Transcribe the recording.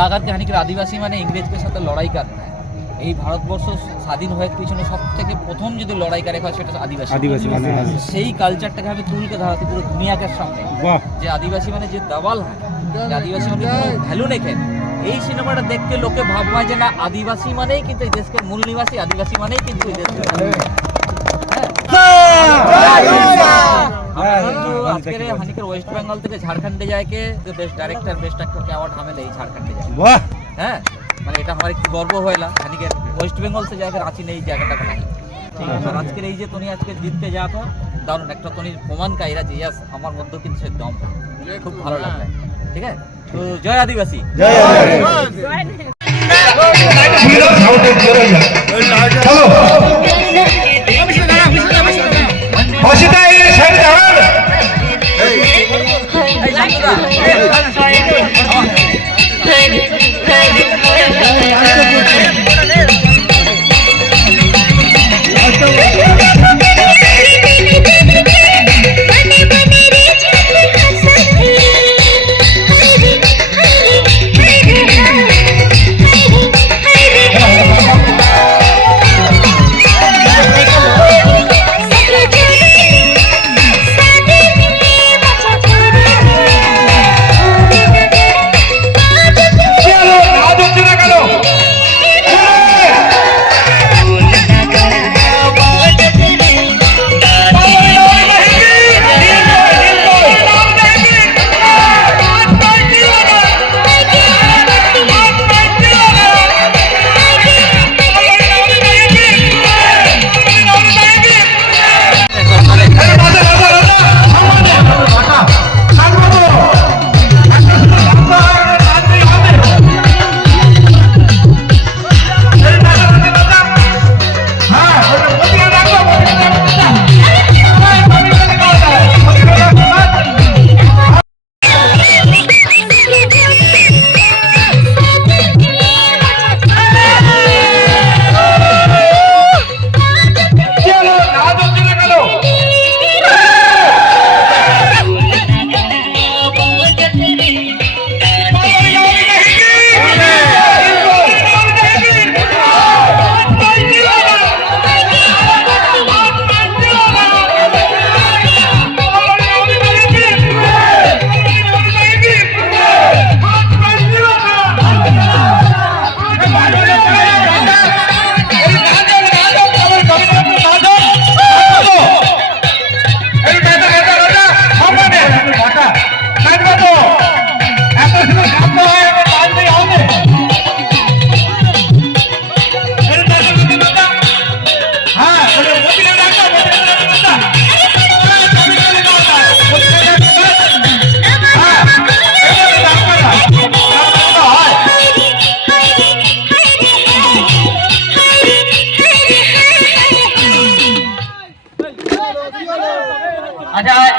কাকার কাহানিকের আদিবাসী মানে ইংরেজদের সাথে লড়াইকার নয় এই ভারতবর্ষ স্বাধীন হয়ে পিছনে সব থেকে প্রথম যদি লড়াইকারে হয় সেটা আদিবাসী। আদিবাসী মানে সেই কালচারটাকে আমি তুলকে ধরাতে পুরো দুনিয়াকে সামনে। যে আদিবাসী মানে যে দাবাল হয় যে আদিবাসী মানে ভ্যালু নেই এই সিনেমাটা দেখতে লোকে ভাববা যে না আদিবাসী মানেই কিন্তু এই দেশকে মূল নিবাসী আদিবাসী মানেই কিন্তু এই দেশকে হ্যাঁ। ওয়েস্ট বেঙ্গল থেকে ঝাড়খণ্ডে যায় কে? বেস্ট ডাইরেক্টর বেস্ট অ্যাক্টরকে অ্যাওয়ার্ড হামেলে এই ঝাড়খণ্ডে হ্যাঁ মানে এটা আমার একটু গর্ব হইলা হানিকের ওয়েস্ট বেঙ্গল থেকে যায় রাঁচি নেই জায়গাটা আজকের এই যে তুমি আজকে জিততে যা তো দারুণ। একটা তনির প্রমাণ যে ইয়াস আমার মধ্যে কিন্তু দম। খুব ভালো হ্যাঁ। লাগে ঠিক আছে? তো জয় আদিবাসী। জয় আদিবাসী। Thank you. আচ্ছা